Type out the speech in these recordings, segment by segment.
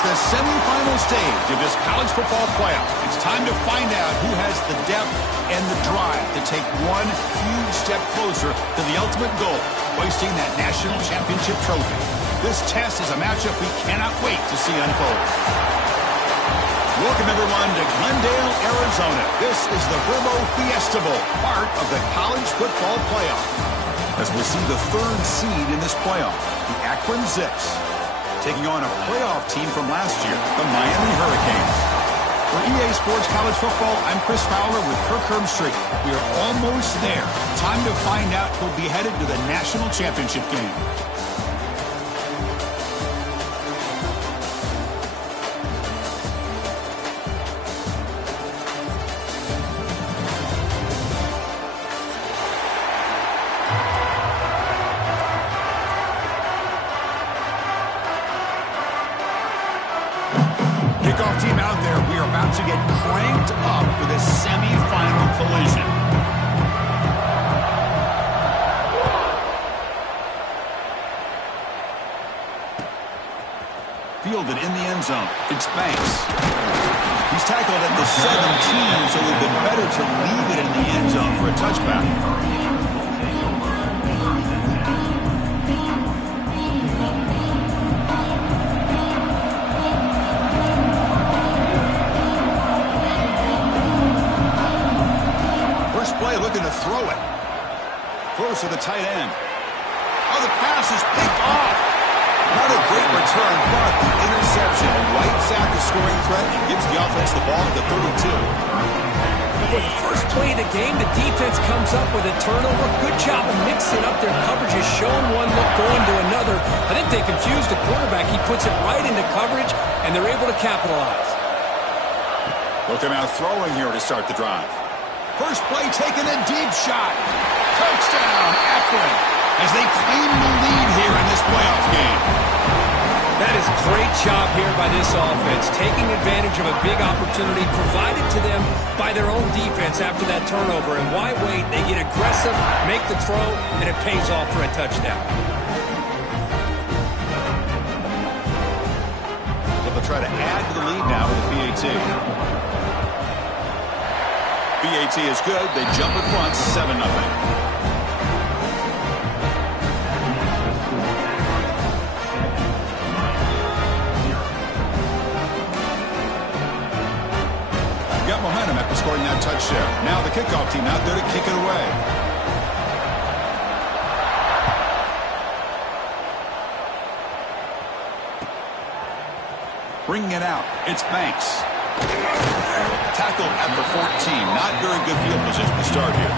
The semifinal stage of this college football playoff. It's time to find out who has the depth and the drive to take one huge step closer to the ultimate goal, hoisting that national championship trophy. This test is a matchup we cannot wait to see unfold. Welcome, everyone, to Glendale, Arizona. This is the Verbo Fiesta Bowl, part of the college football playoff. As we see the third seed in this playoff, the Akron Zips, taking on a playoff team from last year, the Miami Hurricanes. For EA Sports College Football, I'm Chris Fowler with Kirk Herbstreit. We are almost there. Time to find out who'll be headed to the national championship game. Kickoff team out there. We are about to get cranked up for this semi-final collision. Fielded in the end zone. It's Banks. He's tackled at the 17, so it would have been better to leave it in the end zone for a touchback. Looking to throw it. Close to the tight end. Oh, the pass is picked off. Not a great return, but the interception wipes out the scoring threat and gives the offense the ball at the 32. For the first play of the game, the defense comes up with a turnover. Good job of mixing up their coverages, showing one look, going to another. I think they confused the quarterback. He puts it right into coverage, and they're able to capitalize. Looking out throwing here to start the drive. First play, taking a deep shot. Touchdown, Akron, as they claim the lead here in this playoff game. That is a great job here by this offense, taking advantage of a big opportunity provided to them by their own defense after that turnover. And why wait? They get aggressive, make the throw, and it pays off for a touchdown. So they'll try to add to the lead now with the PAT. PAT is good. They jump in front, 7-0. Got momentum after scoring that touchdown. Now the kickoff team out there to kick it away. Bringing it out. It's Banks. Tackled at the 14. Not very good field position to start here.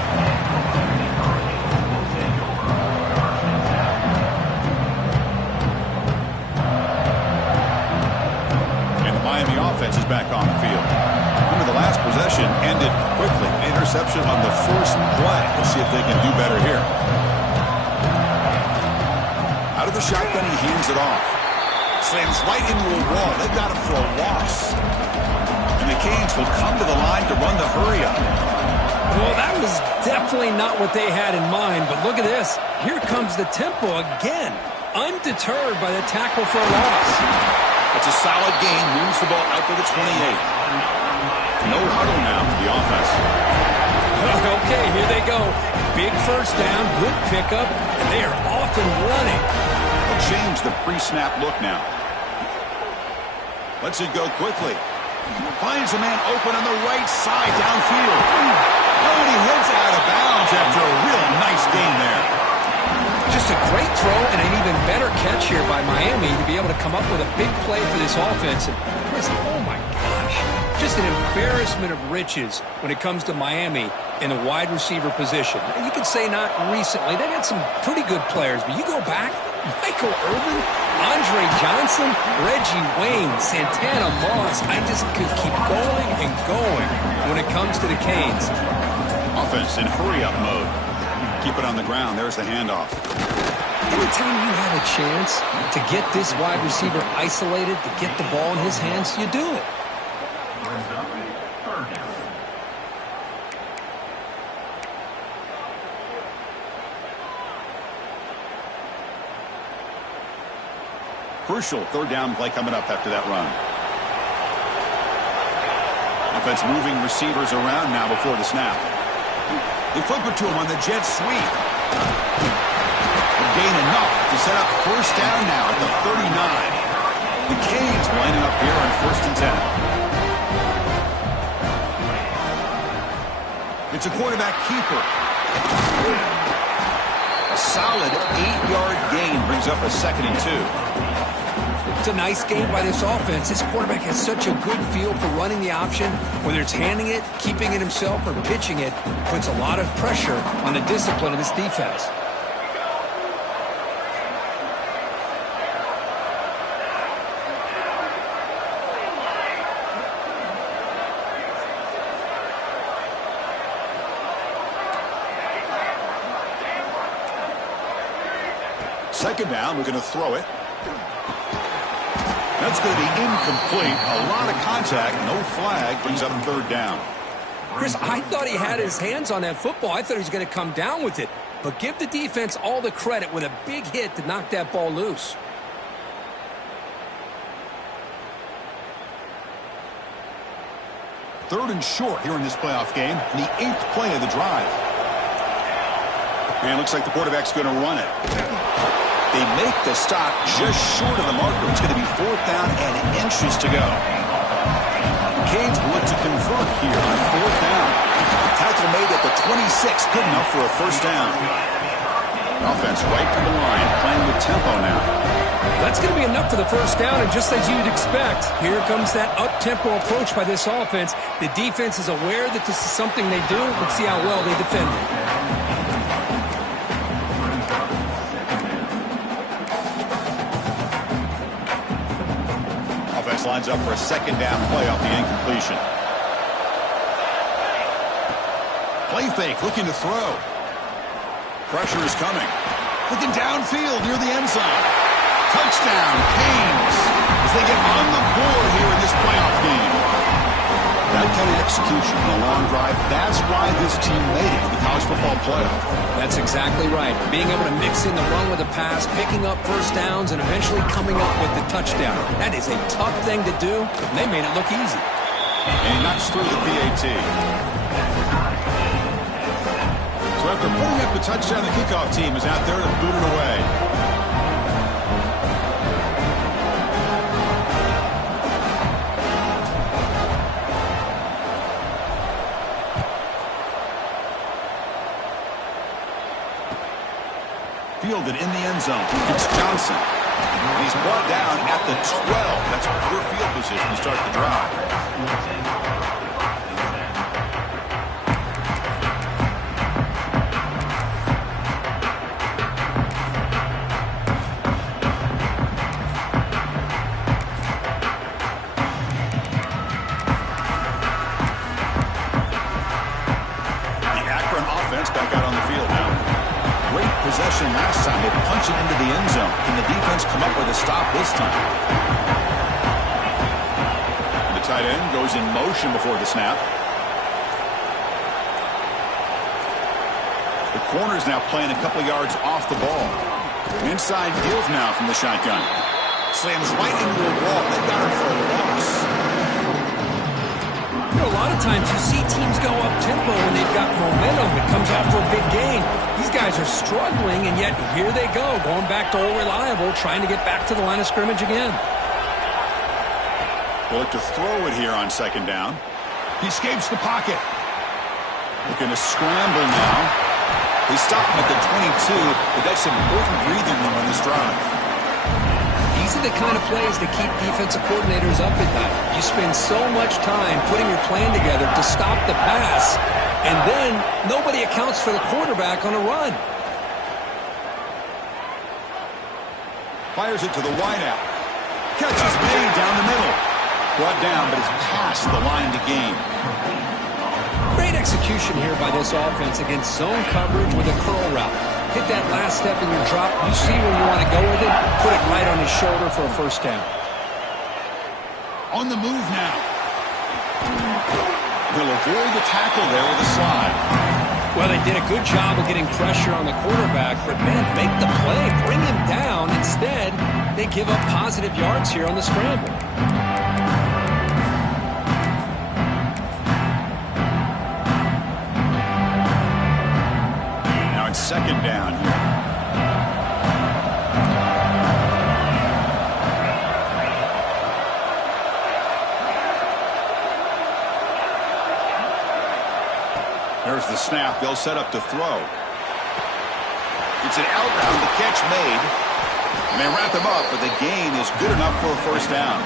And the Miami offense is back on the field. Remember, the last possession ended quickly. Interception on the first play. Let's see if they can do better here. Out of the shotgun, he hands it off. Slams right into a wall. They got him for a loss. And the Canes will come to the line to run the hurry-up. Well, that was definitely not what they had in mind, but look at this. Here comes the tempo again, undeterred by the tackle for a loss. It's a solid gain, moves the ball out to the 28. No huddle now for the offense. Okay, here they go. Big first down, good pickup, and they are off and running. They'll change the pre-snap look now. Lets it go quickly. Finds a man open on the right side downfield. Oh, and he heads out of bounds after a real nice gain there. Just a great throw and an even better catch here by Miami to be able to come up with a big play for this offense. And listen, oh my gosh, just an embarrassment of riches when it comes to Miami in the wide receiver position. And you could say not recently. They've had some pretty good players, but you go back, Michael Irvin, Andre Johnson, Reggie Wayne, Santana Moss. I just could keep going and going when it comes to the Canes. Offense in hurry-up mode. Keep it on the ground. There's the handoff. Anytime you have a chance to get this wide receiver isolated, to get the ball in his hands, you do it. Crucial third down play coming up after that run. Offense moving receivers around now before the snap. They flip it to him on the jet sweep. Gain enough to set up first down now at the 39. The Canes lining up here on 1st and 10. It's a quarterback keeper. A solid 8-yard gain brings up a 2nd and 2. It's a nice game by this offense. This quarterback has such a good feel for running the option. Whether it's handing it, keeping it himself, or pitching it, puts a lot of pressure on the discipline of this defense. Second down, we're going to throw it. That's going to be incomplete. A lot of contact, no flag, brings up 3rd down. Chris, I thought he had his hands on that football. I thought he was going to come down with it. But give the defense all the credit with a big hit to knock that ball loose. Third and short here in this playoff game, the 8th play of the drive. And it looks like the quarterback's going to run it. They make the stop just short of the marker. It's going to be 4th down and inches to go. Canes look to convert here on 4th down. Tackle made at the 26, good enough for a first down. Offense right to the line, playing with tempo now. That's going to be enough for the first down, and just as you'd expect, here comes that up-tempo approach by this offense. The defense is aware that this is something they do. Let's see how well they defend it. Lines up for a 2nd down play off the incompletion. Play fake, looking to throw. Pressure is coming. Looking downfield near the end zone. Touchdown, Canes, as they get on the board here in this playoff game. That kind of execution in a long drive, that's why this team made it to the college football playoff. That's exactly right. Being able to mix in the run with the pass, picking up first downs, and eventually coming up with the touchdown. That is a tough thing to do, and they made it look easy. And he knocks through the PAT. So after putting up the touchdown, the kickoff team is out there to boot it away. Fielded in the end zone. It's Johnson. And he's brought down at the 12. That's poor field position to start the drive. The Akron offense back out on the field now. Great possession last time. They punch it into the end zone. Can the defense come up with a stop this time? The tight end goes in motion before the snap. The corner's now playing a couple yards off the ball. An inside deals now from the shotgun. Slams right into the wall. They got him for a loss. You know, a lot of times you see teams go up-tempo when they've got momentum. It comes after a big gain. These guys are struggling, and yet here they go, going back to old reliable, trying to get back to the line of scrimmage again. They'll look to throw it here on 2nd down. He escapes the pocket. Looking to scramble now. They stop him at the 22, but that's important breathing room on this drive. These are the kind of plays that keep defensive coordinators up at night. You spend so much time putting your plan together to stop the pass, and then nobody accounts for the quarterback on a run. Fires it to the wideout. Catch is made down the middle. Brought down, but it's past the line to gain. Great execution here by this offense against zone coverage with a curl route. hit that last step in your drop. You see where you want to go with it, put it right on his shoulder for a first down. On the move now. He'll avoid the tackle there with a slide. Well, they did a good job of getting pressure on the quarterback, but, man, make the play. Bring him down. Instead, they give up positive yards here on the scramble. Now it's second down here. There's the snap. They'll set up to throw. It's an outbound. The catch made. And they wrap him up, but the gain is good enough for a first down.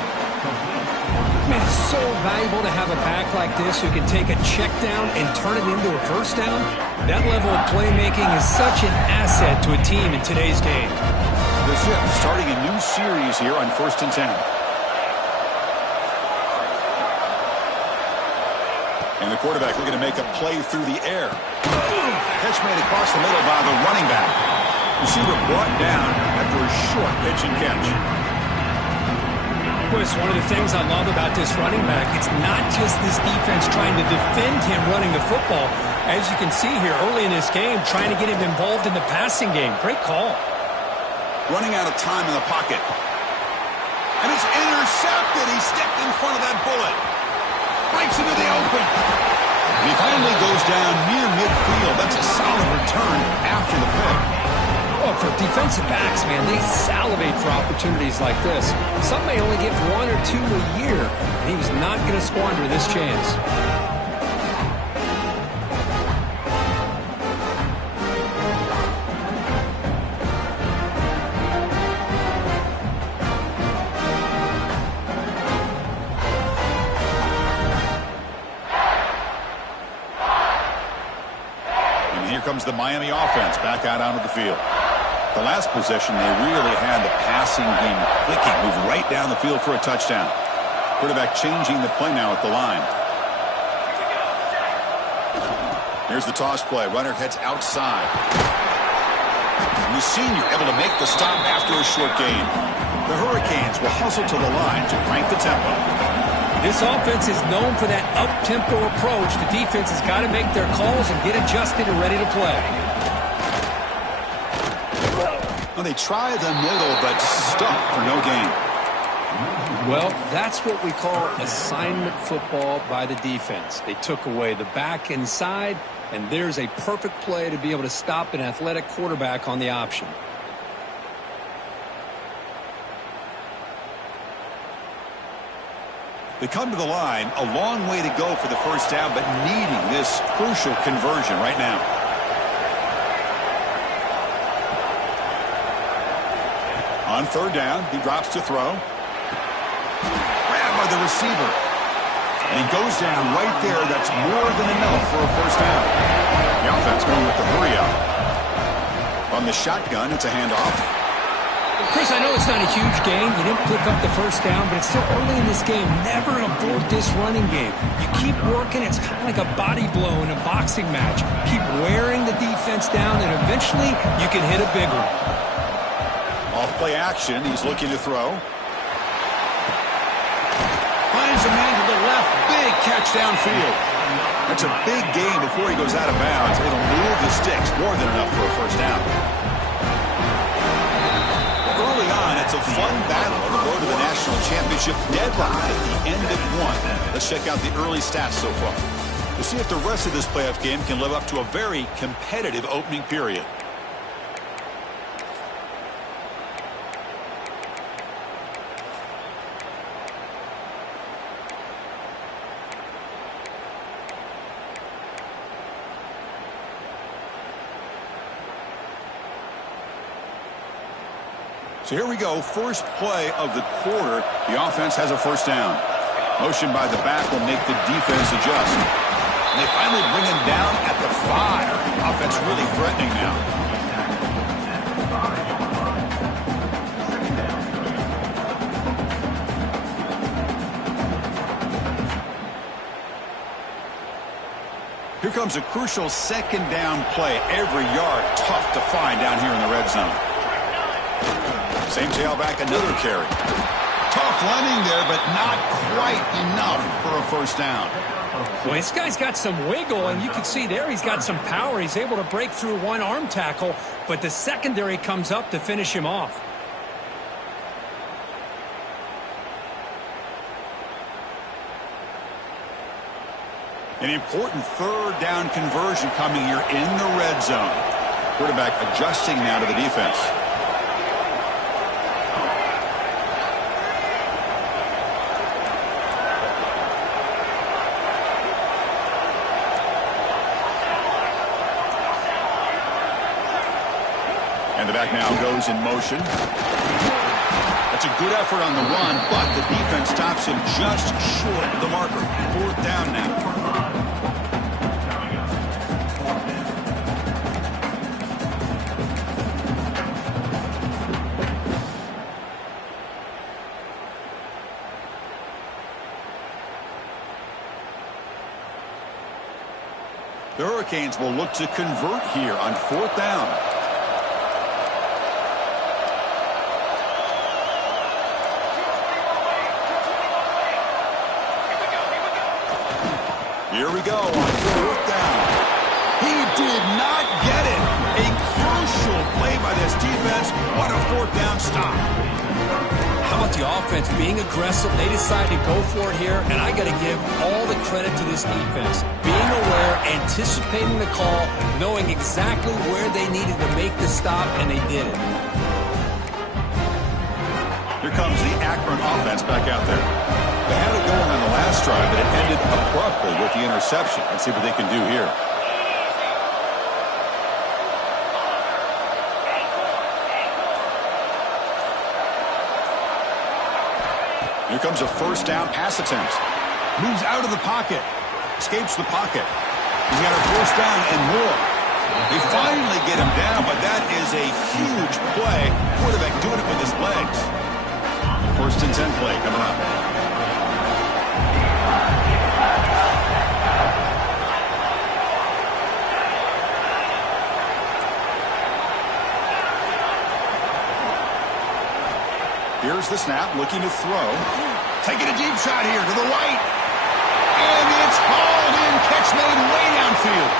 Man, it's so valuable to have a back like this who can take a check down and turn it into a first down. That level of playmaking is such an asset to a team in today's game. The Zip starting a new series here on 1st and 10. And the quarterback looking to make a play through the air. Catch made across the middle by the running back. Receiver brought down after a short pitch and catch. Boy, it's one of the things I love about this running back. It's not just this defense trying to defend him running the football. As you can see here early in this game, trying to get him involved in the passing game. Great call. Running out of time in the pocket. And it's intercepted. He stepped in front of that bullet. Breaks into the open. And he finally goes down near midfield. That's a solid return after the pick. Oh, for defensive backs, man, they salivate for opportunities like this. Some may only get 1 or 2 a year, and he was not going to squander this chance. Comes the Miami offense back out onto the field. The last possession, they really had the passing game clicking, moved right down the field for a touchdown. Quarterback changing the play now at the line. Here's the toss play. Runner heads outside. And the senior able to make the stop after a short gain. The Hurricanes will hustle to the line to crank the tempo. This offense is known for that up-tempo approach. The defense has got to make their calls and get adjusted and ready to play. Well, they try the middle, but stuck for no gain. Well, that's what we call assignment football by the defense. They took away the back inside, and there's a perfect play to be able to stop an athletic quarterback on the option. They come to the line, a long way to go for the first down, but needing this crucial conversion right now. On third down, he drops to throw. Grabbed by the receiver. And he goes down right there. That's more than enough for a first down. The offense going with the hurry up. On the shotgun, it's a handoff. Chris, I know it's not a huge gain. You didn't pick up the first down, but it's still early in this game. Never abort this running game. You keep working. It's kind of like a body blow in a boxing match. Keep wearing the defense down, and eventually you can hit a big one. Off play action. He's looking to throw. Finds a man to the left. Big catch downfield. That's a big gain before he goes out of bounds. It'll move the sticks. More than enough for a first down. Early on, it's a fun battle on the road to the national championship. Deadlock at the end of one. Let's check out the early stats so far. We'll see if the rest of this playoff game can live up to a very competitive opening period. So here we go, first play of the quarter. The offense has a first down. Motion by the back will make the defense adjust. And they finally bring him down at the 5. The offense really threatening now. Here comes a crucial second down play. Every yard tough to find down here in the red zone. Same tailback, another carry. Tough running there, but not quite enough for a first down. Well, this guy's got some wiggle, and you can see there he's got some power. He's able to break through one arm tackle, but the secondary comes up to finish him off. An important third down conversion coming here in the red zone. Quarterback adjusting now to the defense. And the back now goes in motion. That's a good effort on the run, but the defense stops him just short of the marker. Fourth down now. The Hurricanes will look to convert here on fourth down. Here we go on fourth down. He did not get it. A crucial play by this defense. What a fourth down stop. How about the offense being aggressive? They decided to go for it here, and I got to give all the credit to this defense. Being aware, anticipating the call, knowing exactly where they needed to make the stop, and they did it. Here comes the Akron offense back out there. They had it going on the last drive, but it ended abruptly with the interception. Let's see what they can do here. Here comes a first down pass attempt. Moves out of the pocket. Escapes the pocket. He's got a first down and more. They finally get him down, but that is a huge play. Quarterback doing it with his legs. First and 10 play coming up. Here's the snap, looking to throw. Taking a deep shot here to the right. And it's hauled in. Catch made way downfield.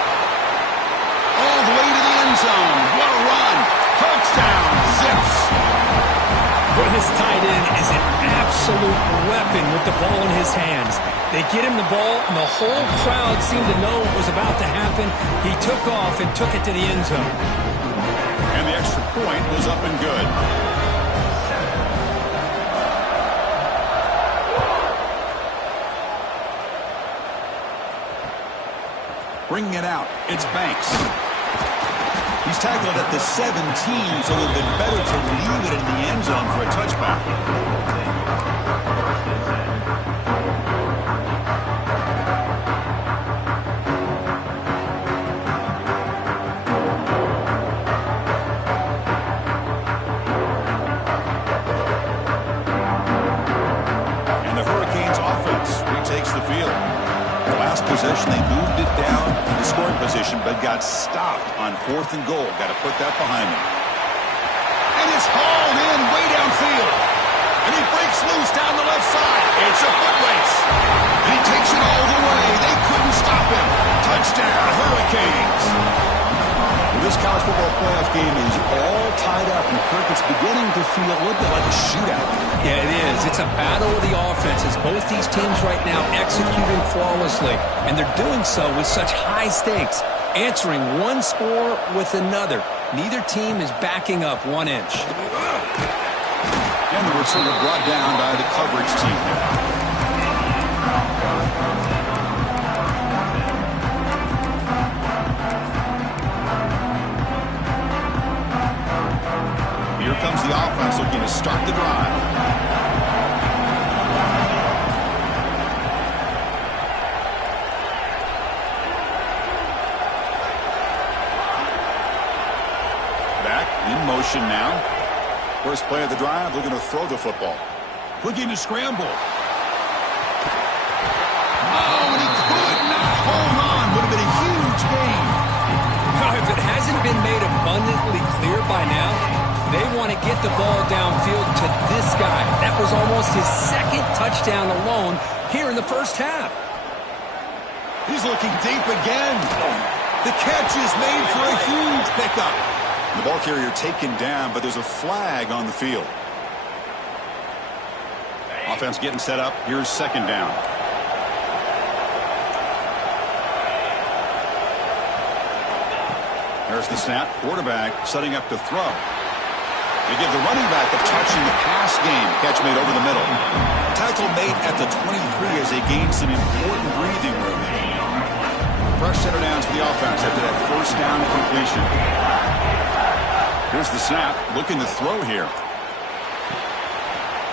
All the way to the end zone. What a run. Touchdown. Zips. Well, his tight end is an absolute weapon with the ball in his hands. They get him the ball, and the whole crowd seemed to know what was about to happen. He took off and took it to the end zone. And the extra point was up and good. Bringing it out, it's Banks. He's tackled at the 17, so it would have been better to leave it in the end zone for a touchback. And the Hurricanes offense retakes the field. The last possession, they moved it down to the scoring position, but got stopped on fourth and goal. Got to put that behind them. And it's hauled in way downfield. And he breaks loose down the left side. It's a foot race. And he takes it all the way. They couldn't stop him. Touchdown, Hurricanes. Well, this college football playoff game is all tied up, and Kirk, it's beginning to feel a little bit like a shootout. Yeah, it is. It's a battle of the offenses. Both these teams right now executing flawlessly, and they're doing so with such high stakes, answering one score with another. Neither team is backing up 1 inch. And we're sort of brought down by the coverage team. Here comes the offense looking to start the drive. Back in motion now. First play of the drive, looking to throw the football. Looking to scramble. Oh, and he could not hold on. Would have been a huge been made abundantly clear by now. They want to get the ball downfield to this guy. That was almost his second touchdown alone here in the first half. He's looking deep again. The catch is made for a huge pickup. The ball carrier taken down, but there's a flag on the field. Offense getting set up. Here's second down. There's the snap. Quarterback setting up to throw. They give the running back a touch in the pass game. Catch made over the middle. Tackle made at the 23 as they gain some important breathing room. Fresh center downs for the offense after that first down completion. Here's the snap. Looking to throw here.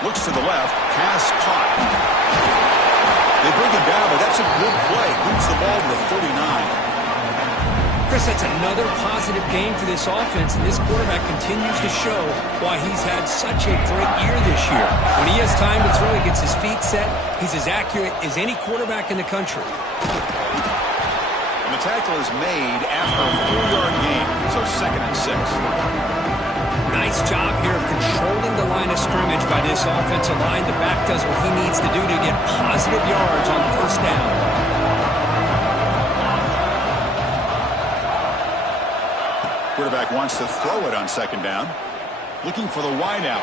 Looks to the left. Pass caught. They bring him down, but that's a good play. Moves the ball to the 49. Chris, that's another positive game for this offense, and this quarterback continues to show why he's had such a great year this year. When he has time to throw, he gets his feet set. He's as accurate as any quarterback in the country. And the tackle is made after a 4-yard gain, so 2nd and 6. Nice job here of controlling the line of scrimmage by this offensive line. The back does what he needs to do to get positive yards on the first down. Quarterback wants to throw it on second down. Looking for the wideout.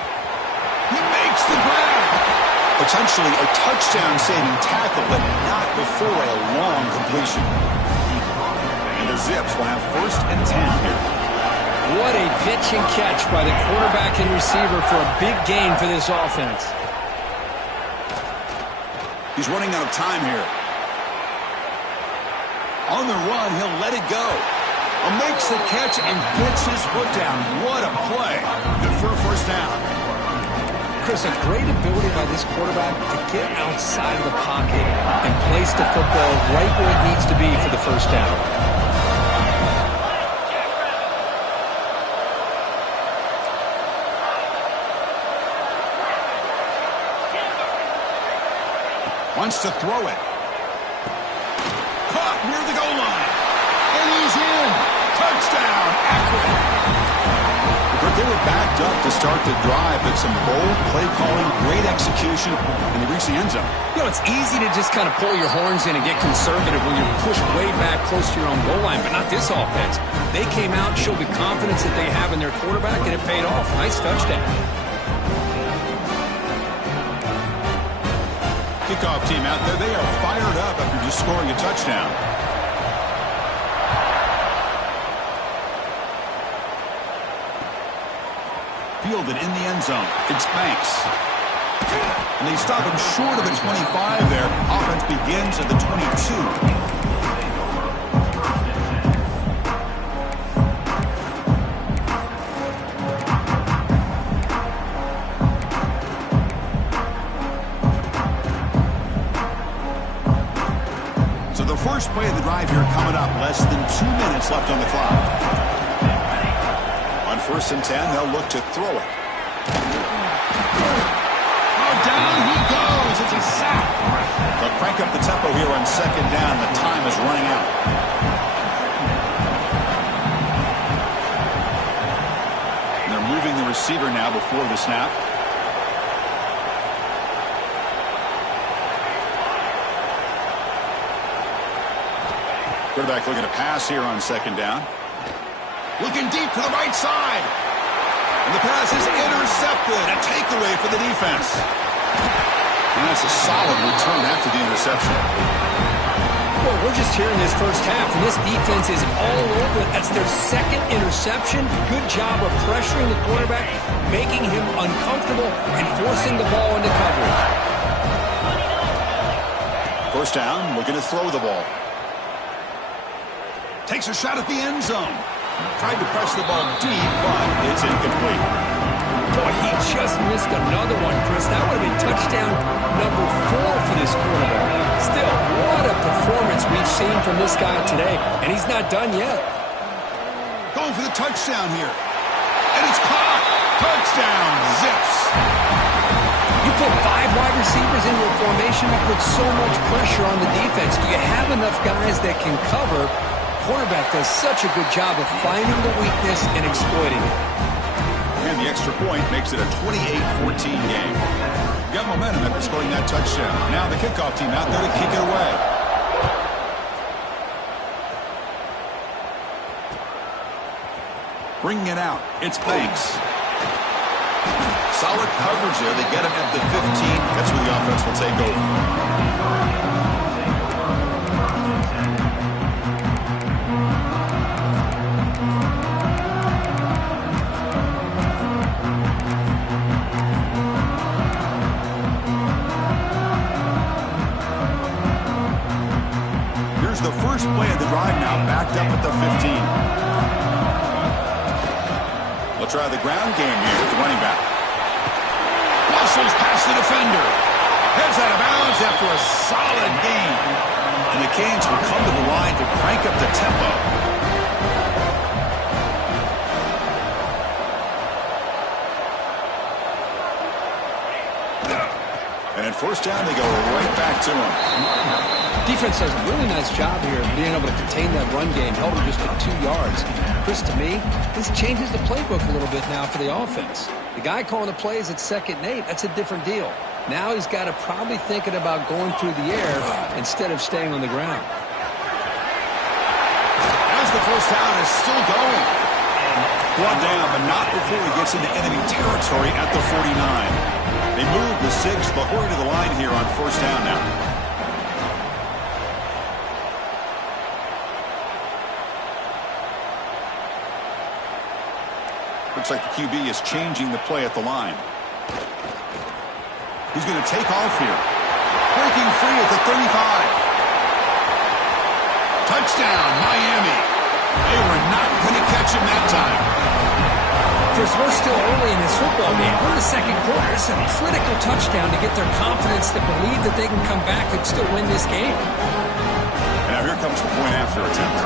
He makes the grab. Potentially a touchdown-saving tackle, but not before a long completion. And the Zips will have 1st and 10 here. What a pitch and catch by the quarterback and receiver for a big gain for this offense. He's running out of time here. On the run, he'll let it go. Makes the catch and gets his foot down. What a play. Good for a first down. Chris, a great ability by this quarterback to get outside of the pocket and place the football right where it needs to be for the first down. Wants to throw it. Caught near the goal line. And he's in. Touchdown, Akron. But they were backed up to start the drive, but some bold play calling, great execution, and they reached the end zone. You know, it's easy to just kind of pull your horns in and get conservative when you're pushed way back close to your own goal line, but not this offense. They came out, showed the confidence that they have in their quarterback, and it paid off. Nice touchdown. Kickoff team out there, they are fired up after just scoring a touchdown. Fielded in the end zone. It's Banks. And they stop him short of the 25 there. Offense begins at the 22. So the first play of the drive here coming up. Less than 2 minutes left on the clock. On 1st and 10, they'll look to throw it. Oh, down he goes. It's a sack. They'll crank up the tempo here on second down. The time is running out. And they're moving the receiver now before the snap. Quarterback looking to pass here on second down. Looking deep to the right side. And the pass is intercepted. A takeaway for the defense. And that's a solid return after the interception. Well, we're just here in this first half, and this defense is all over it. That's their 2nd interception. Good job of pressuring the quarterback, making him uncomfortable, and forcing the ball into coverage. First down, looking to throw the ball. Takes a shot at the end zone. Tried to press the ball deep, but it's incomplete. Boy, he just missed another one, Chris. That would have been touchdown number 4 for this quarterback. Still, what a performance we've seen from this guy today, and he's not done yet. Going for the touchdown here. And it's caught. Touchdown, Zips. You put 5 wide receivers into a formation, you put so much pressure on the defense. Do you have enough guys that can cover? cornerback does such a good job of finding the weakness and exploiting it. And the extra point makes it a 28-14 game. Got momentum after scoring that touchdown. Now the kickoff team out there to kick it away. Bringing it out, it's Banks. Solid coverage there. They get him at the 15. That's where the offense will take over. Here's the first play of the drive now, backed up at the 15. They'll try the ground game here with the running back. Muscles past the defender. Heads out of bounds after a solid gain. And the Canes will come to the line to crank up the tempo. And at first down, they go right back to him. Defense does a really nice job here of being able to contain that run game, held him just to 2 yards. Chris, to me, this changes the playbook a little bit now for the offense. The guy calling the plays at 2nd and 8, that's a different deal. Now he's got to probably thinking about going through the air instead of staying on the ground. As the first down is still going. Brought down, but not before he gets into enemy territory at the 49. They move the 6. They'll hurry to the line here on first down now. Looks like the QB is changing the play at the line. He's going to take off here. Breaking free at the 35. Touchdown, Miami. They were not going to catch him that time. Chris, we're still early in this football game. We're in the second quarter. It's a critical touchdown to get their confidence to believe that they can come back and still win this game. And now here comes the point after attempt.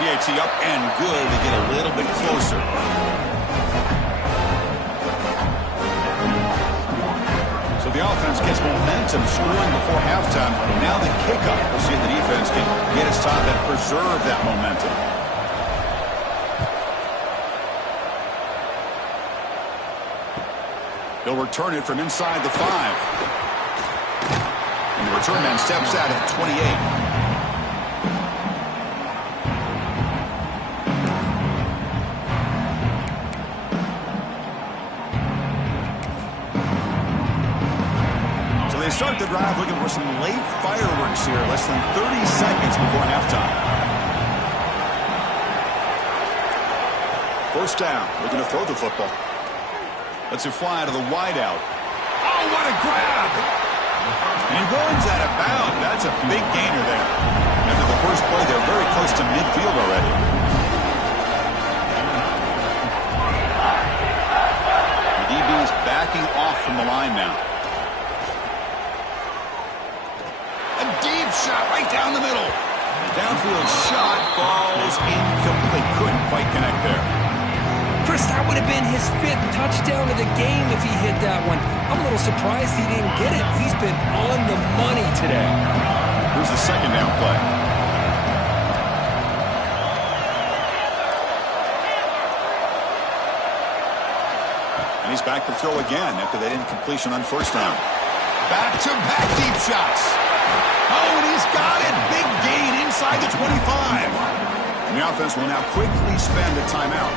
PAT up and good to get a little bit closer. So the offense gets momentum scoring before halftime. Now the kickoff. We'll see if the defense can get its top and preserve that momentum. They'll return it from inside the 5. And the return man steps out at 28. Start the drive looking for some late fireworks here. Less than 30 seconds before halftime. First down. Looking to throw the football. Lets it fly to the wideout. Oh, what a grab! And he runs out of bounds. That's a big gainer there. After the first play, they're very close to midfield already. The DB is backing off from the line now. Shot right down the middle. Downfield shot falls incomplete. Couldn't quite connect there. Chris, that would have been his 5th touchdown of the game if he hit that one. I'm a little surprised he didn't get it. He's been on the money today. Here's the second down play. And he's back to throw again after that incompletion on first down. Back-to-back deep shots. Oh, and he's got it. Big gain inside the 25. And the offense will now quickly spend a timeout.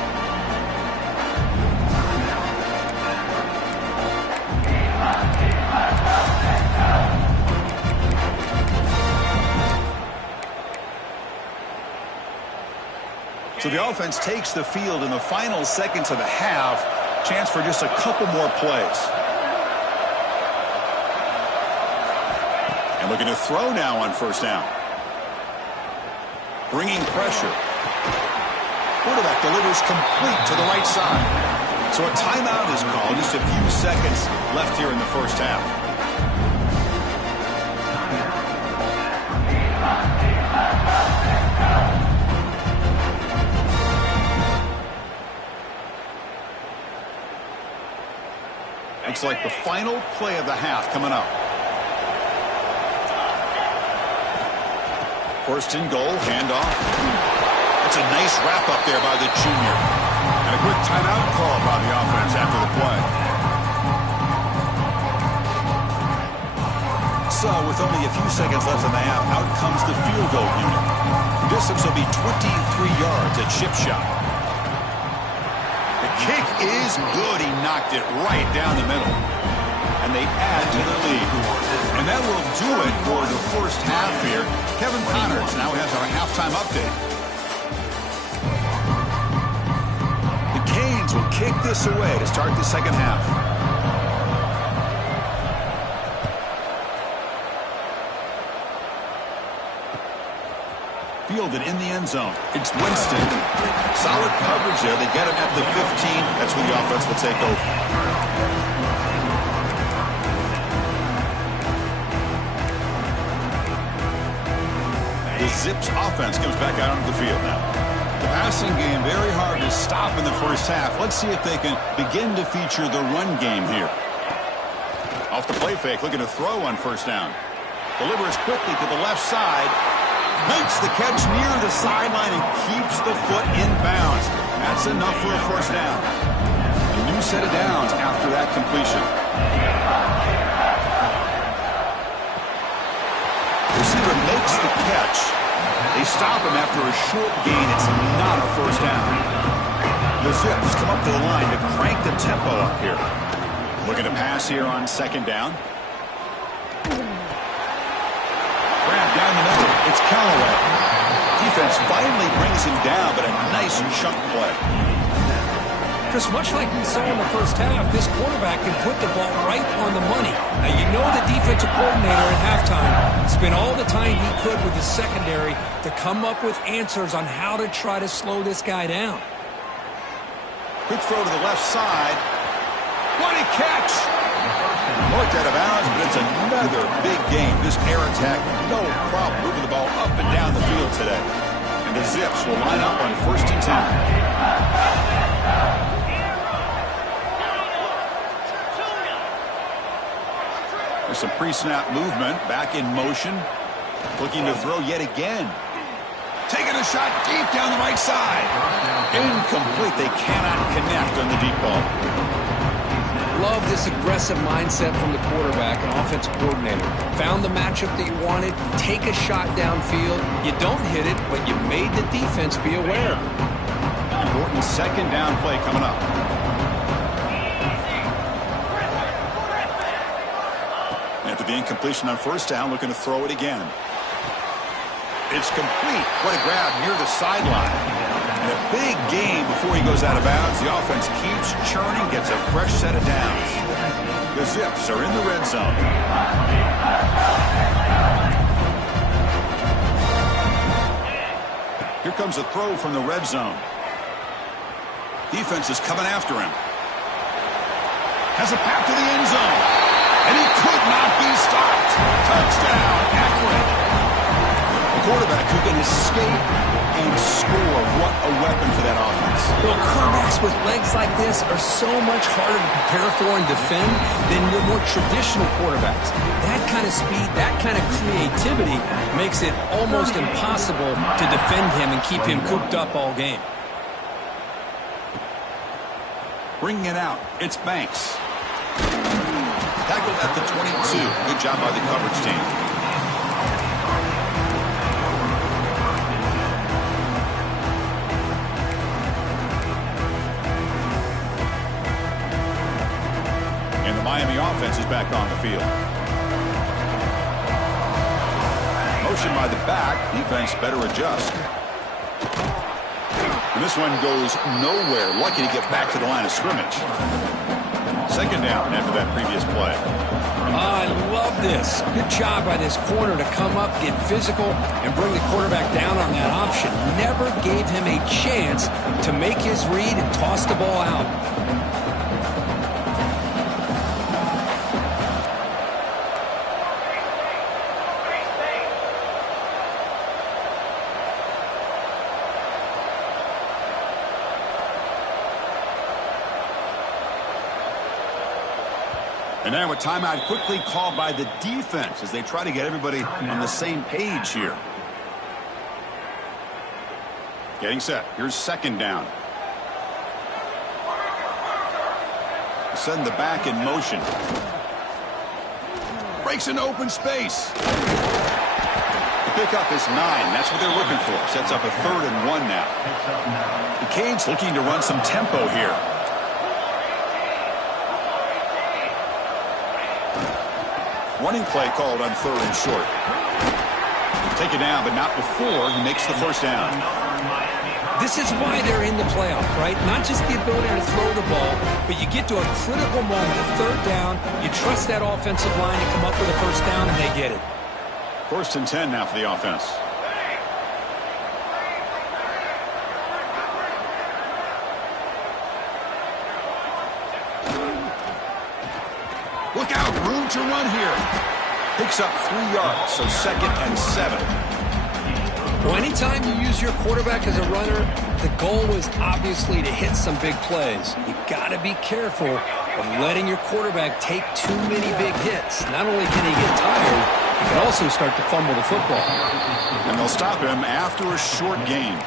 So the offense takes the field in the final seconds of the half. Chance for just a couple more plays. And looking to throw now on first down. Bringing pressure. Quarterback delivers complete to the right side. So a timeout is called. Just a few seconds left here in the first half. Looks like the final play of the half coming up. First and goal, handoff. That's a nice wrap-up there by the junior. And a quick timeout call by the offense after the play. So, with only a few seconds left in the half, out comes the field goal unit. The distance will be 23 yards at chip shot. The kick is good. He knocked it right down the middle. And they add to the lead. And that will do it for the first half here. Kevin Connors now has our halftime update. The Canes will kick this away to start the second half. Fielded in the end zone. It's Winston. Solid coverage there. They get him at the 15. That's where the offense will take over. The Zips offense comes back out onto the field now. The passing game very hard to stop in the first half. Let's see if they can begin to feature the run game here. Off the play fake, looking to throw on first down. Delivers quickly to the left side. Makes the catch near the sideline and keeps the foot in bounds. That's enough for a first down. A new set of downs after that completion. Receiver makes the catch. They stop him after a short gain. It's not a first down. The Zips come up to the line to crank the tempo up here. Looking to pass here on second down. Grab down the middle. It's Callaway. Defense finally brings him down, but a nice chunk play. Chris, much like we saw in the first half, this quarterback can put the ball right on the money. Now, you know the defensive coordinator at halftime spent all the time he could with his secondary to come up with answers on how to try to slow this guy down. Quick throw to the left side. What a catch! Worked out of bounds, but it's another big game. This air attack, no problem moving the ball up and down the field today. And the Zips will line up on first and 10. There's some pre-snap movement, back in motion, looking to throw yet again. Taking a shot deep down the right side. Incomplete. They cannot connect on the deep ball. Love this aggressive mindset from the quarterback and offensive coordinator. Found the matchup that you wanted. Take a shot downfield. You don't hit it, but you made the defense be aware. Important second down play coming up. After the incompletion on first down, looking to throw it again. It's complete. What a grab near the sideline. And a big game before he goes out of bounds. The offense keeps churning, gets a fresh set of downs. The Zips are in the red zone. Here comes a throw from the red zone. Defense is coming after him. Has a path to the end zone. And he could not be stopped. Touchdown, Akron. A quarterback who can escape and score. What a weapon for that offense. Well, quarterbacks with legs like this are so much harder to prepare for and defend than your more traditional quarterbacks. That kind of speed, that kind of creativity makes it almost impossible to defend him and keep him cooped up all game. Bringing it out, it's Banks. Tackled at the 22. Good job by the coverage team. And the Miami offense is back on the field. Motion by the back. Defense better adjust. And this one goes nowhere. Lucky to get back to the line of scrimmage. Second down after that previous play. I love this. Good job by this corner to come up, get physical, and bring the quarterback down on that option. Never gave him a chance to make his read and toss the ball out. And now a timeout quickly called by the defense as they try to get everybody on the same page here. Getting set. Here's second down. Send the back in motion. Breaks into open space. The pickup is 9. That's what they're looking for. Sets up a 3rd and 1 now. The Canes looking to run some tempo here. Running play called on 3rd and short. Take it down, but not before he makes the first down. This is why they're in the playoff, right? Not just the ability to throw the ball, but you get to a critical moment, a 3rd down. You trust that offensive line to come up with a first down, and they get it. 1st and 10 now for the offense. Look out, room to run here. Picks up 3 yards, so 2nd and 7. Well, anytime you use your quarterback as a runner, the goal is obviously to hit some big plays. You got to be careful of letting your quarterback take too many big hits. Not only can he get tired, he can also start to fumble the football. And they'll stop him after a short gain.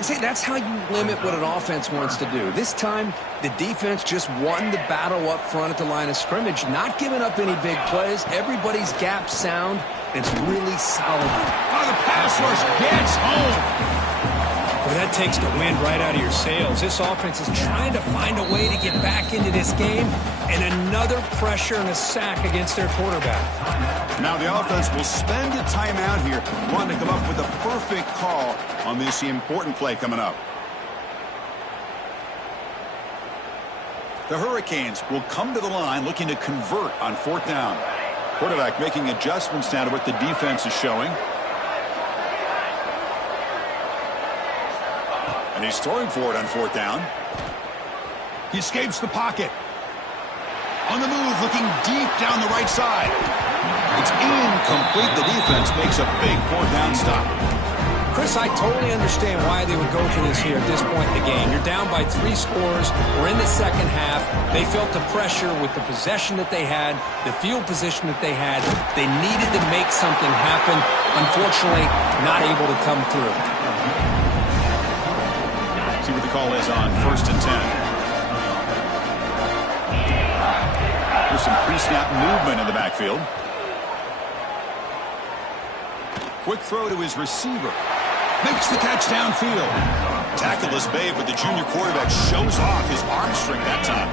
See, that's how you limit what an offense wants to do. This time, the defense just won the battle up front at the line of scrimmage, not giving up any big plays. Everybody's gap sound. It's really solid. Oh, the pass rush gets home. Well, that takes the wind right out of your sails. This offense is trying to find a way to get back into this game, and another pressure and a sack against their quarterback. Now the offense will spend a timeout here, wanting to come up with a perfect call on this important play coming up. The Hurricanes will come to the line looking to convert on 4th down. Quarterback making adjustments now to what the defense is showing. And he's throwing for it on 4th down. He escapes the pocket. On the move, looking deep down the right side. It's incomplete. The defense makes a big 4th down stop. Chris, I totally understand why they would go for this here at this point in the game. You're down by 3 scores. We're in the second half. They felt the pressure with the possession that they had, the field position that they had. They needed to make something happen. Unfortunately, not able to come through. See what the call is on 1st and 10. There's some pre-snap movement in the backfield. Quick throw to his receiver. Makes the catch downfield. Tackleless Bay, but the junior quarterback shows off his arm strength that time.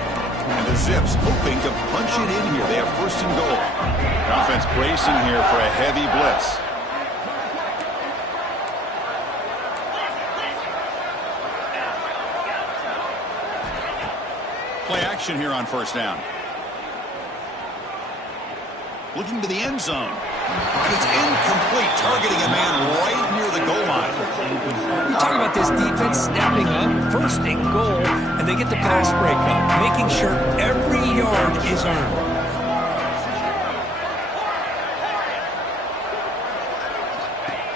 And the Zips hoping to punch it in here. They have 1st and goal. The offense bracing here for a heavy blitz. Play action here on 1st down. Looking to the end zone. And it's incomplete, targeting a man right near the goal line. We're talking about this defense stepping up, 1st and goal, and they get the pass breakup, making sure every yard is earned.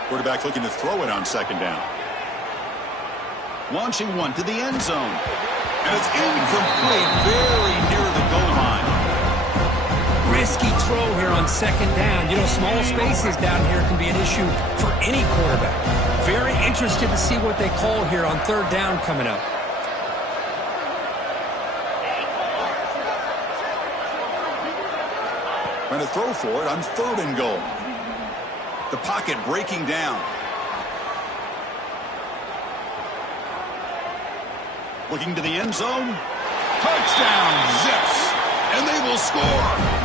Quarterback looking to throw it on 2nd down. Launching one to the end zone. And it's incomplete, very near the goal line. Risky throw here on 2nd down. You know, small spaces down here can be an issue for any quarterback. Very interested to see what they call here on 3rd down coming up. Trying to throw for it on 3rd and goal. The pocket breaking down. Looking to the end zone. Touchdown, Zips. And they will score.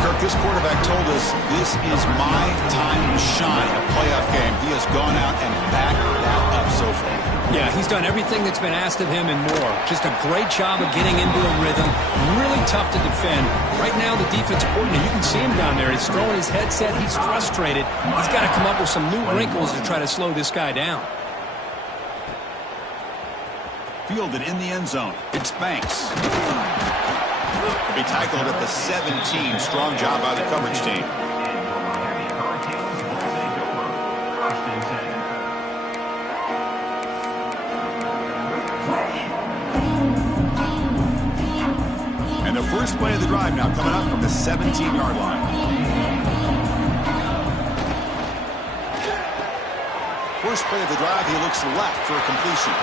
Kirk, this quarterback told us this is my time to shine, a playoff game. He has gone out and backed that up so far. Yeah, he's done everything that's been asked of him and more. Just a great job of getting into a rhythm. Really tough to defend. Right now, the defense coordinator, you can see him down there. He's throwing his headset. He's frustrated. He's got to come up with some new wrinkles to try to slow this guy down. Fielded in the end zone. It's Banks. He'll be tackled at the 17. Strong job by the coverage team. And the first play of the drive now coming up from the 17-yard line. first play of the drive, he looks left for a completion.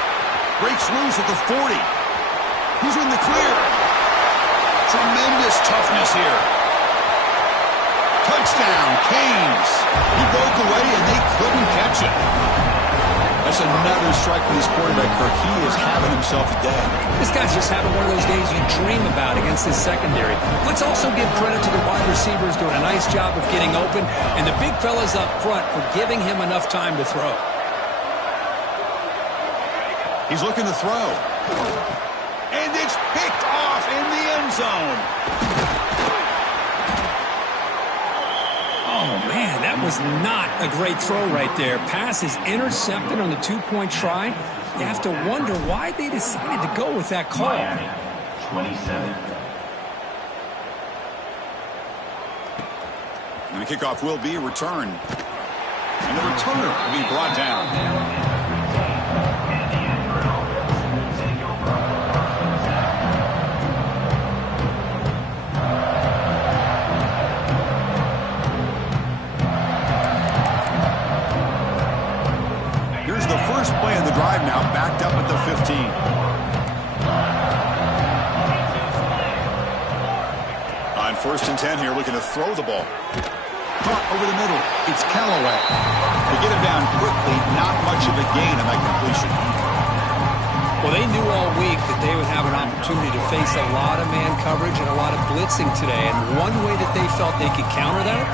Breaks loose at the 40. He's in the clear. Tremendous toughness here. Touchdown, Canes. He broke away, and they couldn't catch it. That's another strike for this quarterback, Kirk. He is having himself a day. This guy's just having one of those days you dream about against this secondary. Let's also give credit to the wide receivers doing a nice job of getting open, and the big fellas up front for giving him enough time to throw. He's looking to throw. And it's picked off in the end zone. Oh, man, that was not a great throw right there. Pass is intercepted on the two-point try. You have to wonder why they decided to go with that call. 27. And the kickoff will be returned. And the returner will be brought down. First play of the drive now, backed up at the 15. On 1st and 10 here, looking to throw the ball. Caught over the middle. It's Callaway. They get him down quickly, not much of a gain on that completion. Well, they knew all week that they would have an opportunity to face a lot of man coverage and a lot of blitzing today. And one way that they felt they could counter that,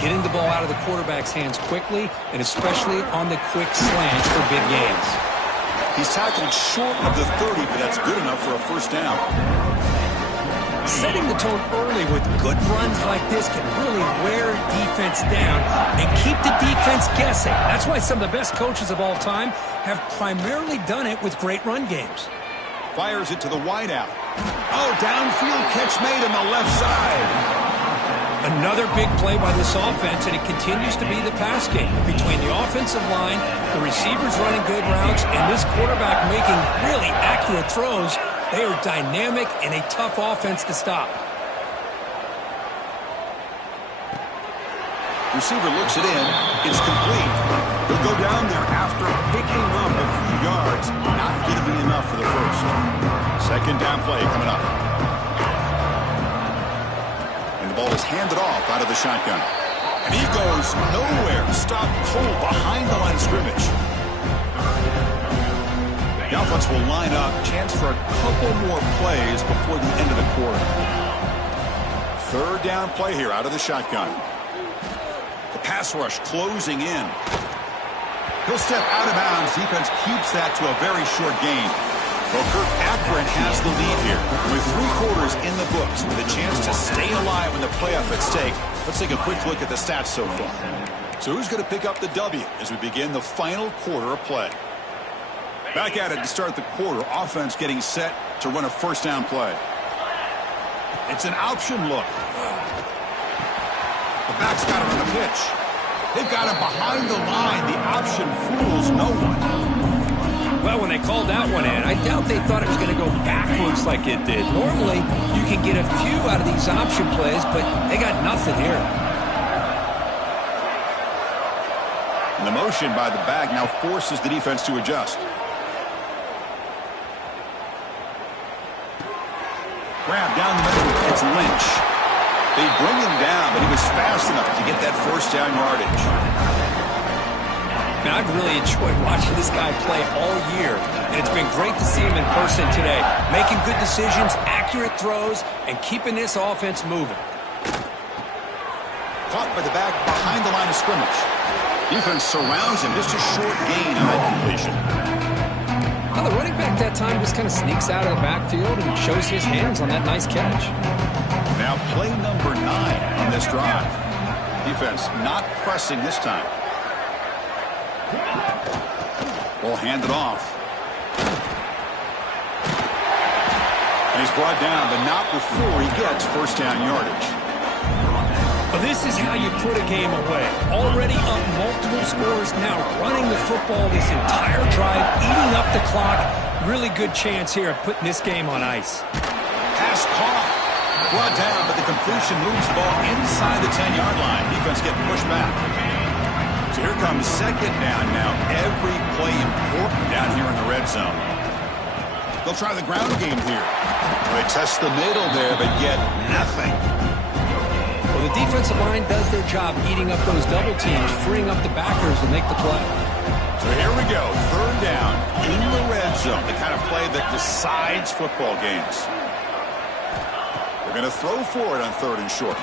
getting the ball out of the quarterback's hands quickly, and especially on the quick slants for big gains. He's tackled short of the 30, but that's good enough for a first down. Setting the tone early with good runs like this can really wear defense down and keep the defense guessing. That's why some of the best coaches of all time have primarily done it with great run games. Fires it to the wideout. Oh, downfield catch made on the left side. Another big play by this offense, and it continues to be the pass game between the offensive line, the receivers running good routes, and this quarterback making really accurate throws. They are dynamic and a tough offense to stop. Receiver looks it in. It's complete. He'll go down there after picking up a few yards, not going to be enough for the first. Second down play coming up. The ball is handed off out of the shotgun. And he goes nowhere. Stopped cold behind the line of scrimmage. The offense will line up. Chance for a couple more plays before the end of the quarter. Third down play here out of the shotgun. The pass rush closing in. He'll step out of bounds. Defense keeps that to a very short gain. Well, Kirk, Akron has the lead here. With 3 quarters in the books, with a chance to stay alive in the playoff at stake, let's take a quick look at the stats so far. So who's going to pick up the W as we begin the final quarter of play? Back at it to start the quarter. Offense getting set to run a first down play. It's an option look. The back's got it on the pitch. They've got him behind the line. The option fools no one. Well, when they called that one in, I doubt they thought it was going to go backwards like it did. Normally, you can get a few out of these option plays, but they got nothing here. And the motion by the back now forces the defense to adjust. Grab down the middle. It's Lynch. They bring him down, but he was fast enough to get that first down yardage. Now, I've really enjoyed watching this guy play all year, and it's been great to see him in person today, making good decisions, accurate throws, and keeping this offense moving. Caught by the back behind the line of scrimmage. Defense surrounds him, just a short gain on that completion. Now, the running back that time just kind of sneaks out of the backfield and shows his hands on that nice catch. Now play number 9 on this drive. Defense not pressing this time. Ball handed off. And he's brought down, but not before he gets first down yardage. Well, this is how you put a game away. Already up multiple scores, now running the football this entire drive, eating up the clock. Really good chance here of putting this game on ice. Pass caught. Brought down, but the completion moves the ball inside the 10-yard line. Defense getting pushed back. So here comes second down now. Every play important down here in the red zone. They'll try the ground game here. They test the middle there, but get nothing. Well, the defensive line does their job eating up those double teams, freeing up the backers to make the play. So here we go. Third down in the red zone. The kind of play that decides football games. They're going to throw for it on third and short.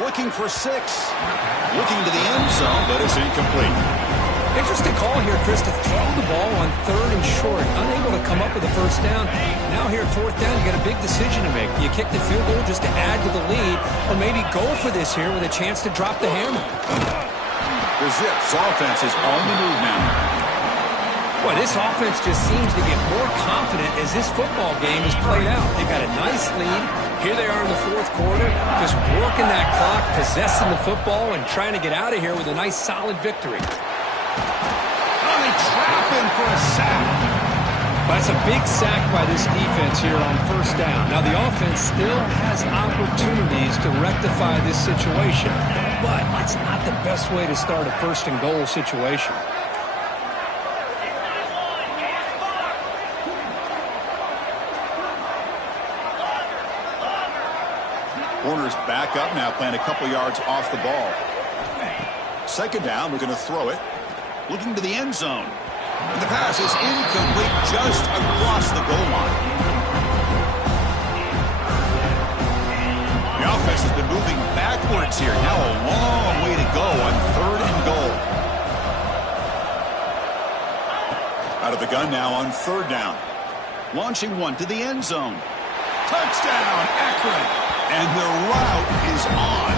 Looking for 6. Looking to the end zone, but it's incomplete. Interesting call here, Chris, to throw the ball on third and short. Unable to come up with a first down. Now here at fourth down, you got a big decision to make. Do you kick the field goal just to add to the lead, or maybe go for this here with a chance to drop the hammer? The Zips offense is on the move now. Boy, this offense just seems to get more confident as this football game is played out. They've got a nice lead. Here they are in the fourth quarter, just working that clock, possessing the football, and trying to get out of here with a nice, solid victory. Oh, they trap him for a sack. That's a big sack by this defense here on first down. Now, the offense still has opportunities to rectify this situation, but it's not the best way to start a first and goal situation. Corner's back up now, playing a couple yards off the ball. Second down, we're going to throw it. Looking to the end zone. And the pass is incomplete just across the goal line. The offense has been moving backwards here. Now a long way to go on third and goal. Out of the gun now on third down. Launching one to the end zone. Touchdown, Akron. And the route is on.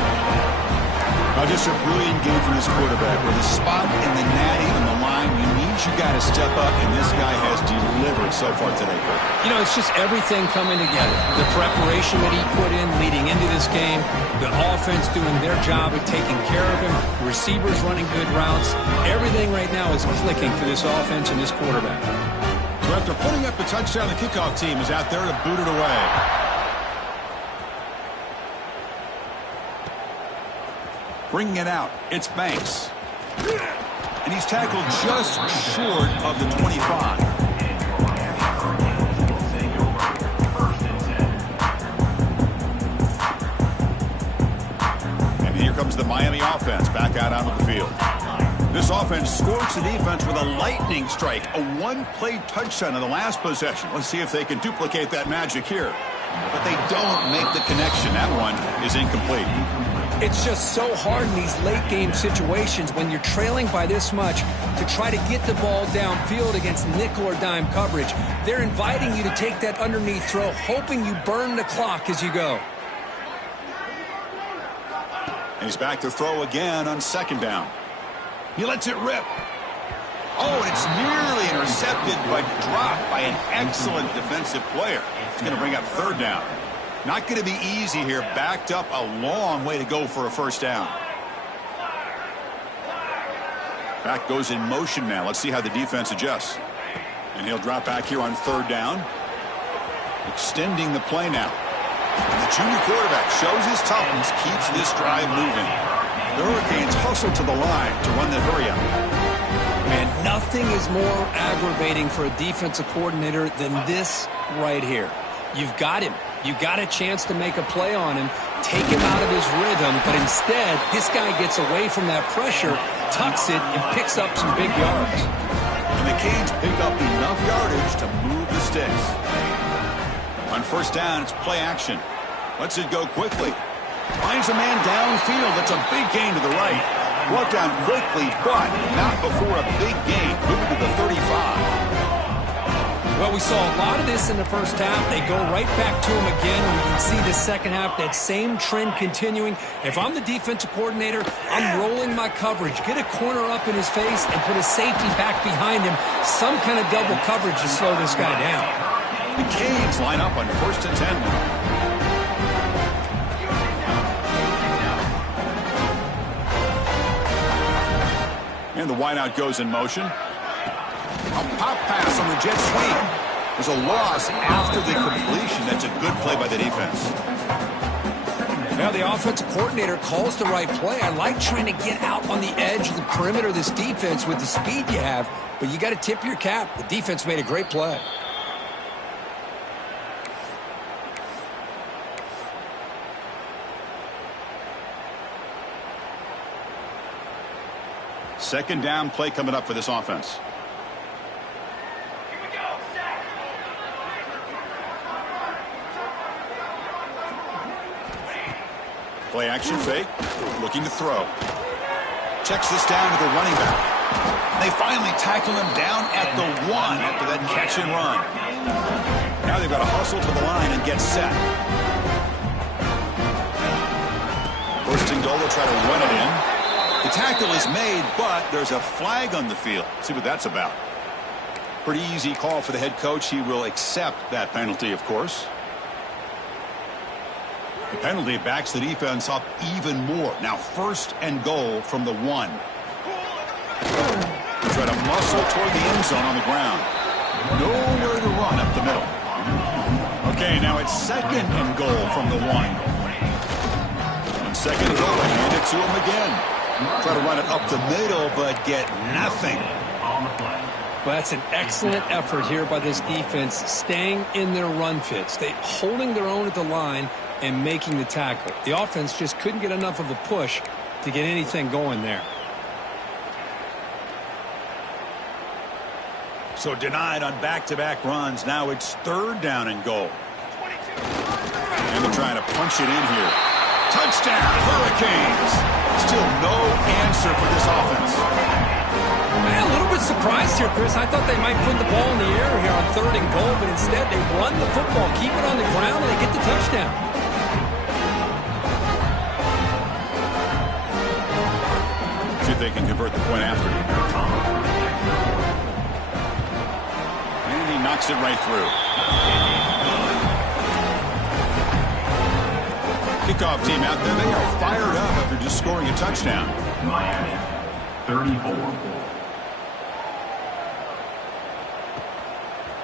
Now, just a brilliant game from this quarterback. With a spot in the natty on the line, you need your guy to step up, and this guy has delivered so far today. You know, it's just everything coming together. The preparation that he put in leading into this game, the offense doing their job of taking care of him, receivers running good routes. Everything right now is clicking for this offense and this quarterback. So after putting up a touchdown, the kickoff team is out there to boot it away. Bringing it out, it's Banks. And he's tackled just short of the 25. And here comes the Miami offense back out onto the field. This offense scorched the defense with a lightning strike, a one-play touchdown in the last possession. Let's see if they can duplicate that magic here. But they don't make the connection. That one is incomplete. It's just so hard in these late-game situations when you're trailing by this much to try to get the ball downfield against nickel or dime coverage. They're inviting you to take that underneath throw, hoping you burn the clock as you go. And he's back to throw again on second down. He lets it rip. Oh, and it's nearly intercepted, but dropped by an excellent defensive player. It's going to bring up third down. Not going to be easy here. Backed up a long way to go for a first down. Back goes in motion now. Let's see how the defense adjusts. And he'll drop back here on third down. Extending the play now. And the junior quarterback shows his toughness, keeps this drive moving. The Hurricanes hustle to the line to run the hurry up. Man, nothing is more aggravating for a defensive coordinator than this right here. You've got him. You got a chance to make a play on him, take him out of his rhythm, but instead, this guy gets away from that pressure, tucks it, and picks up some big yards. And the Canes pick up enough yardage to move the sticks. On first down, it's play action. Lets it go quickly. Finds a man downfield. That's a big gain to the right. Brought down quickly, but not before a big gain. Moving to the 35. Well, we saw a lot of this in the first half. They go right back to him again, and we can see the second half, that same trend continuing. If I'm the defensive coordinator, I'm rolling my coverage. Get a corner up in his face and put a safety back behind him. Some kind of double coverage to slow this guy down. The Canes line up on first and 10 now. And the wideout goes in motion. A pop pass on the jet sweep. There's a loss after the completion. That's a good play by the defense. Well, the offensive coordinator calls the right play. I like trying to get out on the edge of the perimeter of this defense with the speed you have, but you got to tip your cap. The defense made a great play. Second down play coming up for this offense. Play action fake. Looking to throw. Checks this down to the running back. They finally tackle him down at the 1 after that catch and run. Now they've got to hustle to the line and get set. First and goal, they'll try to run it in. The tackle is made, but there's a flag on the field. Let's see what that's about. Pretty easy call for the head coach. He will accept that penalty, of course. The penalty backs the defense up even more. Now first and goal from the 1. Try to muscle toward the end zone on the ground. Nowhere to run up the middle. Okay, now it's second and goal from the 1. And second and goal, hand it to him again. Try to run it up the middle, but get nothing. Well, that's an excellent effort here by this defense, staying in their run fits. They holding their own at the line and making the tackle. The offense just couldn't get enough of a push to get anything going there. So denied on back-to-back runs. Now it's third down and goal. And they're trying to punch it in here. Touchdown, Hurricanes. Still no answer for this offense. Man, a little bit surprised here, Chris. I thought they might put the ball in the air here on third and goal, but instead they run the football, keep it on the ground, and they get the touchdown. See if they can convert the point after. And he knocks it right through. Kickoff team out there. They are fired up after just scoring a touchdown. Miami, 34.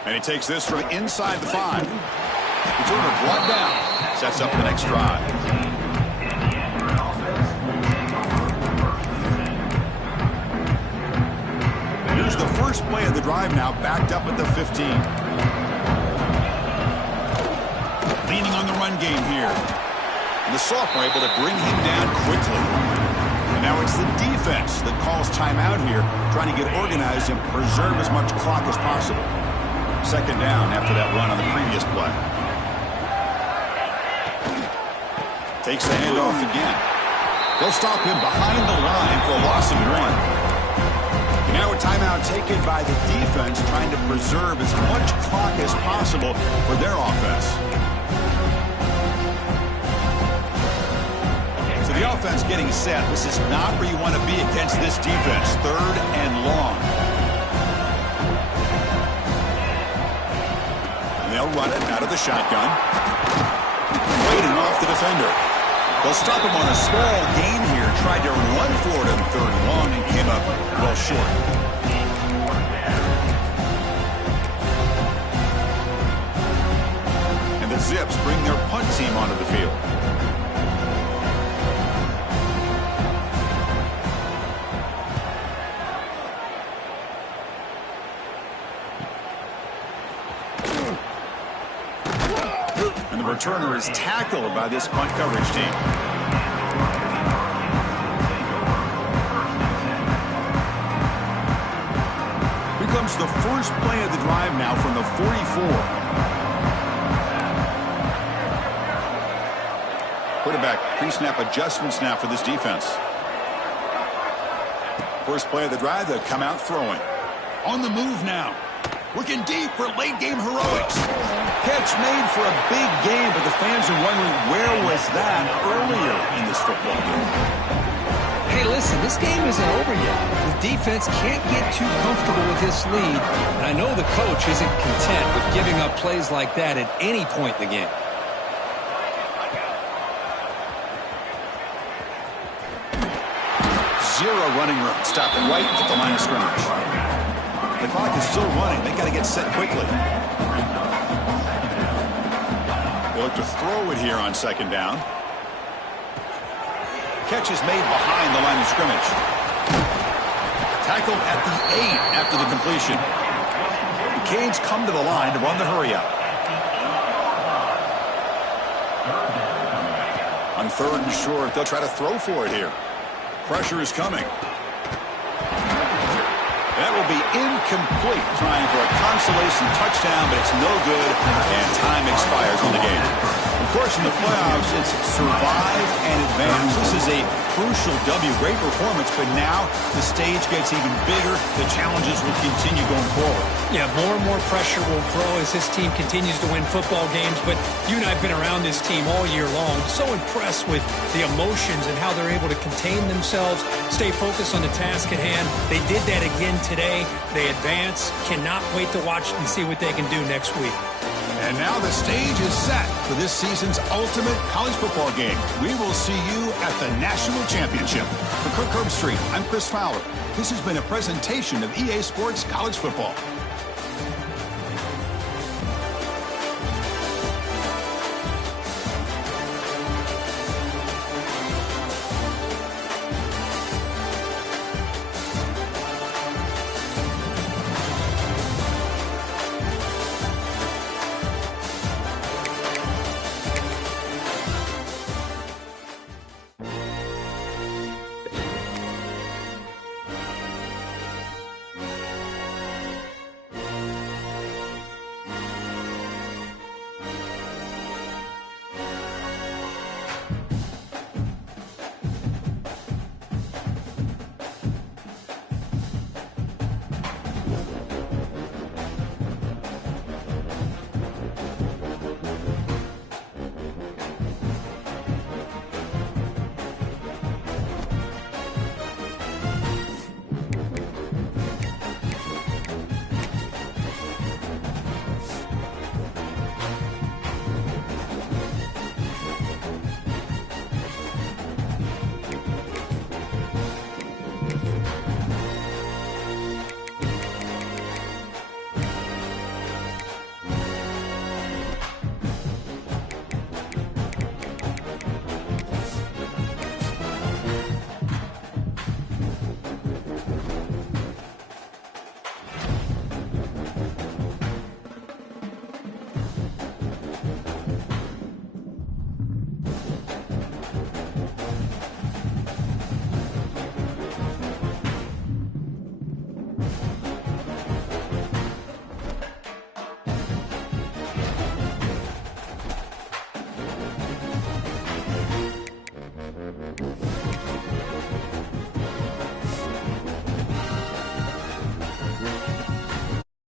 And he takes this from inside the 5. Returner brought down. Sets up the next drive. Here's the first play of the drive now, backed up at the 15. Leaning on the run game here. And the sophomore able to bring him down quickly. And now it's the defense that calls timeout here, trying to get organized and preserve as much clock as possible. Second down after that run on the previous play. Takes the handoff again. They'll stop him behind the line for a loss of 1. And now a timeout taken by the defense, trying to preserve as much clock as possible for their offense. So the offense getting set. This is not where you want to be against this defense. Third and long. And they'll run it out of the shotgun. Waiting off the defender. They'll stop him on a small gain here. Tried to run for it in third and long and came up well short. And the Zips bring their punt team onto the field. And the returner is tackled by this punt coverage team. Here comes the first play of the drive now from the 44. Quarterback pre-snap adjustments now for this defense. First play of the drive, they'll come out throwing. On the move now. Working deep for late-game heroics. Catch made for a big game, but the fans are wondering where was that earlier in this football game. Hey, listen, this game isn't over yet. The defense can't get too comfortable with this lead, and I know the coach isn't content with giving up plays like that at any point in the game. Zero running room. Stopped right at the line of scrimmage. The clock is still running. They got to get set quickly. They look to throw it here on second down. catch is made behind the line of scrimmage. Tackled at the 8 after the completion. The Canes come to the line to run the hurry up. On 3rd and short, they'll try to throw for it here. Pressure is coming. That will be incomplete, trying for a consolation touchdown, but it's no good, and time expires on the game. Of course, in the playoffs, it's survive and advance. This is a crucial W. Great performance, but now the stage gets even bigger. The challenges will continue going forward. Yeah, more and more pressure will grow as this team continues to win football games, but you and I have been around this team all year long. So impressed with the emotions and how they're able to contain themselves, stay focused on the task at hand. They did that again today. They advance. Cannot wait to watch and see what they can do next week. And now the stage is set for this season's ultimate college football game. We will see you at the National Championship. For Kirk Herbstreit, I'm Chris Fowler. This has been a presentation of EA Sports College Football.